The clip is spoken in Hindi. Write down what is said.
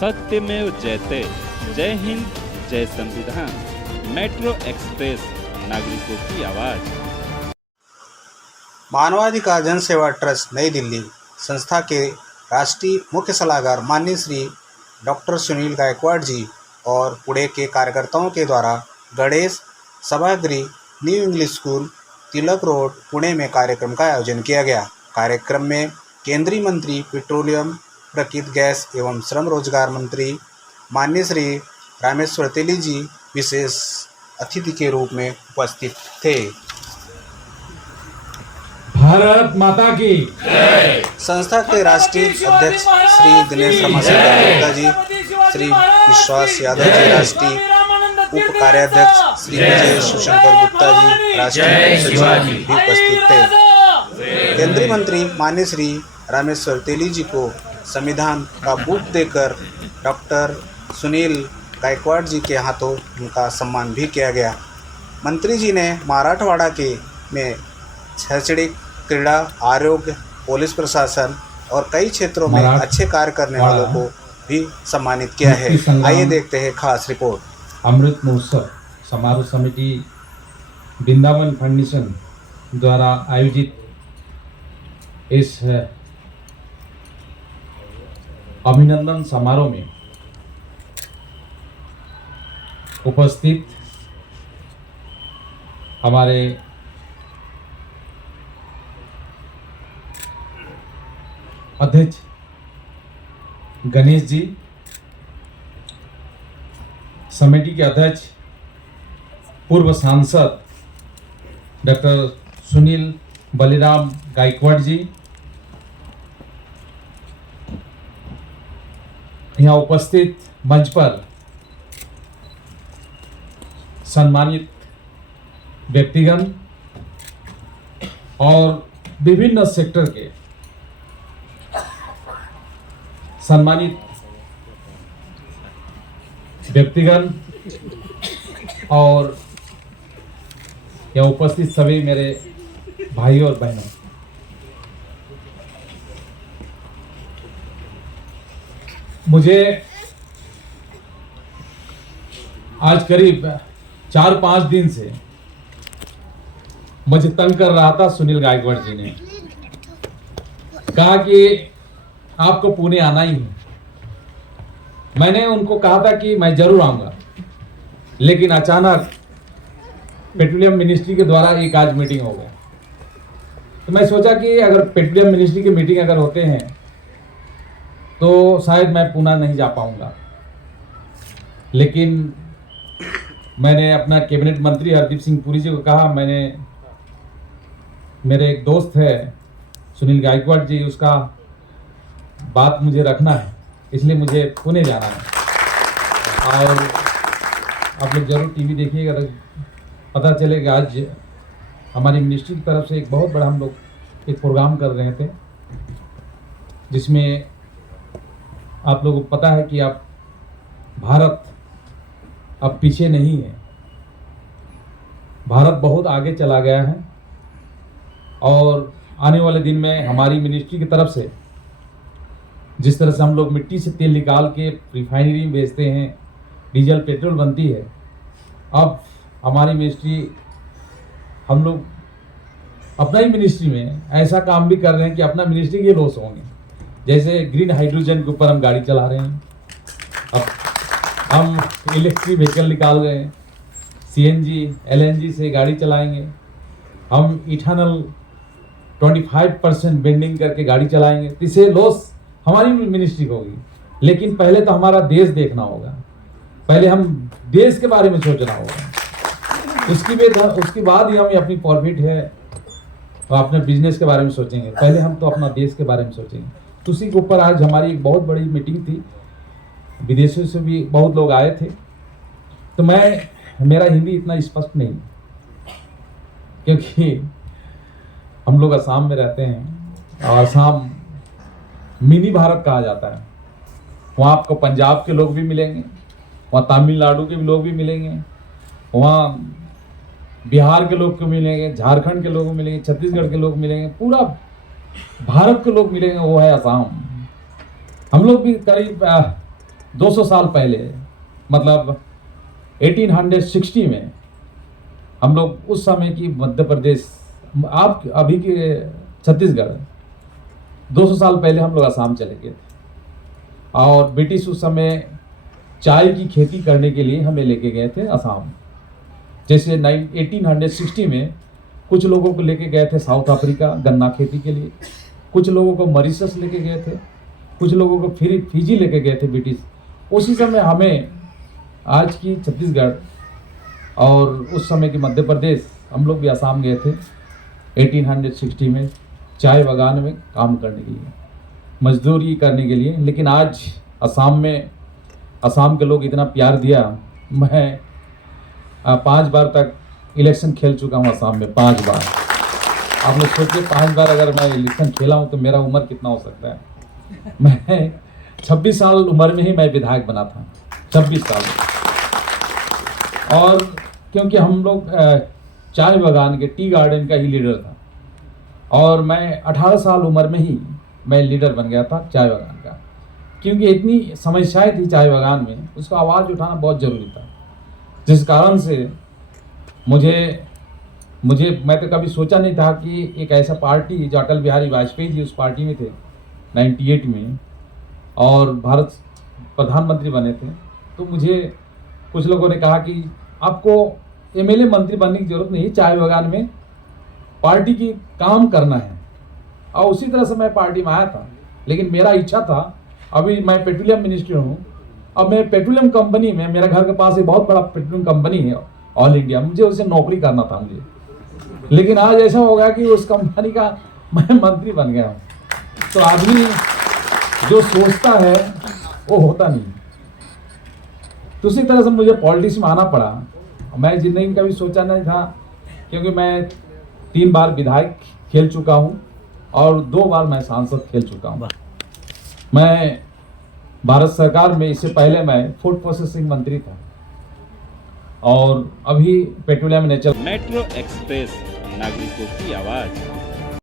सत्यमेव जयते। जय हिंद, जय संविधान। मेट्रो एक्सप्रेस, नागरिकों की आवाज। मानवाधिकार जनसेवा ट्रस्ट नई दिल्ली संस्था के राष्ट्रीय मुख्य सलाहकार माननीय श्री डॉक्टर सुनील गायकवाड़ जी और पुणे के कार्यकर्ताओं के द्वारा गणेश सभागृह न्यू इंग्लिश स्कूल, तिलक रोड, पुणे में कार्यक्रम का आयोजन किया गया। कार्यक्रम में केंद्रीय मंत्री पेट्रोलियम, प्राकृतिक गैस एवं श्रम रोजगार मंत्री माननीय श्री रामेश्वर तेली जी विशेष अतिथि के रूप में उपस्थित थे। भारत माता की जय। संस्था के राष्ट्रीय अध्यक्ष श्री दिनेश रमाशंकर गुप्ता जी, श्री विश्वास यादव जी राष्ट्रीय उप कार्याध्यक्ष श्री विजय शिवशंकर गुप्ता जी राष्ट्रीय सचिव भी उपस्थित थे। केंद्रीय मंत्री माननीय श्री रामेश्वर तेली जी को संविधान का बुक देकर डॉक्टर सुनील गायकवाड़ जी के हाथों उनका सम्मान भी किया गया। मंत्री जी ने मराठवाड़ा के में शैक्षणिक, क्रीड़ा, आरोग्य, पुलिस प्रशासन और कई क्षेत्रों में अच्छे कार्य करने वालों को भी सम्मानित किया है। आइए देखते हैं खास रिपोर्ट। अमृत महोत्सव समारोह समिति वृंदावन फाउंडेशन द्वारा आयोजित इस अभिनंदन समारोह में उपस्थित हमारे अध्यक्ष गणेश जी, समिति के अध्यक्ष पूर्व सांसद डॉक्टर सुनील बलिराम गायकवाड़ जी, यहाँ उपस्थित मंच पर सम्मानित व्यक्तिगण और विभिन्न सेक्टर के सम्मानित व्यक्तिगण और यहाँ उपस्थित सभी मेरे भाई और बहनों, मुझे आज करीब 4-5 दिन से मुझे तंग कर रहा था सुनील गायकवाड़ जी ने कहा कि आपको पुणे आना ही है। मैंने उनको कहा था कि मैं जरूर आऊंगा, लेकिन अचानक पेट्रोलियम मिनिस्ट्री के द्वारा एक आज मीटिंग हो गया। तो मैं सोचा कि अगर पेट्रोलियम मिनिस्ट्री की मीटिंग अगर होते हैं तो शायद मैं पुणे नहीं जा पाऊंगा, लेकिन मैंने अपना कैबिनेट मंत्री हरदीप सिंह पुरी जी को कहा, मेरे एक दोस्त है सुनील गायकवाड़ जी, उसका बात मुझे रखना है, इसलिए मुझे पुणे जाना है। और आप लोग जरूर टीवी देखिएगा तो पता चलेगा। आज हमारी मिनिस्ट्री की तरफ से एक बहुत बड़ा हम लोग एक प्रोग्राम कर रहे थे, जिसमें आप लोगों को पता है कि आप भारत अब पीछे नहीं है, भारत बहुत आगे चला गया है। और आने वाले दिन में हमारी मिनिस्ट्री की तरफ से जिस तरह से हम लोग मिट्टी से तेल निकाल के रिफाइनरी में बेचते हैं, डीजल पेट्रोल बनती है, अब हमारी मिनिस्ट्री, हम लोग अपना ही मिनिस्ट्री में ऐसा काम भी कर रहे हैं कि अपना मिनिस्ट्री के लॉस होंगे। जैसे ग्रीन हाइड्रोजन के ऊपर हम गाड़ी चला रहे हैं, अब हम इलेक्ट्रिक व्हीकल निकाल रहे हैं, सीएनजी एलएनजी से गाड़ी चलाएंगे, हम इथेनॉल 25% बेंडिंग करके गाड़ी चलाएंगे। इससे लॉस हमारी मिनिस्ट्री को होगी, लेकिन पहले तो हमारा देश देखना होगा, पहले हम देश के बारे में सोचना होगा, उसके बाद ही हम अपनी प्रॉफिट है और अपने बिजनेस के बारे में सोचेंगे। पहले हम तो अपना देश के बारे में सोचेंगे। तो उसी के ऊपर आज हमारी एक बहुत बड़ी मीटिंग थी, विदेशों से भी बहुत लोग आए थे। तो मेरा हिंदी इतना स्पष्ट नहीं, क्योंकि हम लोग असम में रहते हैं और असम मिनी भारत कहा जाता है। वहाँ आपको पंजाब के लोग भी मिलेंगे, वहाँ तमिलनाडु के लोग भी मिलेंगे, वहाँ बिहार के लोग को मिलेंगे, झारखंड के लोग मिलेंगे, छत्तीसगढ़ के लोग मिलेंगे, पूरा भारत के लोग मिलेंगे। वो है असम। हम लोग भी करीब 200 साल पहले मतलब 1860 में हम लोग उस समय की मध्य प्रदेश, आप अभी के छत्तीसगढ़, 200 साल पहले हम लोग असम चले गए थे और ब्रिटिश उस समय चाय की खेती करने के लिए हमें लेके गए थे असम। जैसे 1860 में कुछ लोगों को लेके गए थे साउथ अफ्रीका गन्ना खेती के लिए, कुछ लोगों को मॉरिशस लेके गए थे, कुछ लोगों को फिर फिजी लेके गए थे ब्रिटिश। उसी समय हमें आज की छत्तीसगढ़ और उस समय की मध्य प्रदेश, हम लोग भी असम गए थे 1860 में चाय बागान में काम करने के लिए, मजदूरी करने के लिए। लेकिन आज असम में, असम के लोग इतना प्यार दिया, मैं 5 बार तक इलेक्शन खेल चुका हूँ असम में, 5 बार। आप लोग सोचिए 5 बार अगर मैं इलेक्शन खेला हूँ तो मेरा उम्र कितना हो सकता है। मैं 26 साल उम्र में ही मैं विधायक बना था, 26 साल। और क्योंकि हम लोग चाय बागान के टी गार्डन का ही लीडर था और मैं 18 साल उम्र में ही मैं लीडर बन गया था चाय बागान का, क्योंकि इतनी समस्याएं थी चाय बागान में, उसका आवाज़ उठाना बहुत ज़रूरी था। जिस कारण से मुझे मैं तो कभी सोचा नहीं था कि एक ऐसा पार्टी, जो अटल बिहारी वाजपेयी जी उस पार्टी में थे 98 में और भारत प्रधानमंत्री बने थे, तो मुझे कुछ लोगों ने कहा कि आपको एमएलए मंत्री बनने की जरूरत नहीं, चाय बागान में पार्टी की काम करना है। और उसी तरह से मैं पार्टी में आया था। लेकिन मेरा इच्छा था, अभी मैं पेट्रोलियम मिनिस्टर हूँ, अब मैं पेट्रोलियम कंपनी में, मेरा घर के पास एक बहुत बड़ा पेट्रोलियम कंपनी है ऑल इंडिया, मुझे उसे नौकरी करना था मुझे। लेकिन आज ऐसा हो गया कि उस कंपनी का मैं मंत्री बन गया हूँ। तो आदमी जो सोचता है वो होता नहीं। तो उसी तरह से मुझे पॉलिटिक्स में आना पड़ा। मैं जिंदगी में कभी सोचा नहीं था, क्योंकि मैं 3 बार विधायक खेल चुका हूँ और 2 बार मैं सांसद खेल चुका हूँ। मैं भारत सरकार में, इससे पहले मैं फूड प्रोसेसिंग मंत्री था और अभी पेट्रोलियम नेचर। मेट्रो एक्सप्रेस, नागरिकों की आवाज।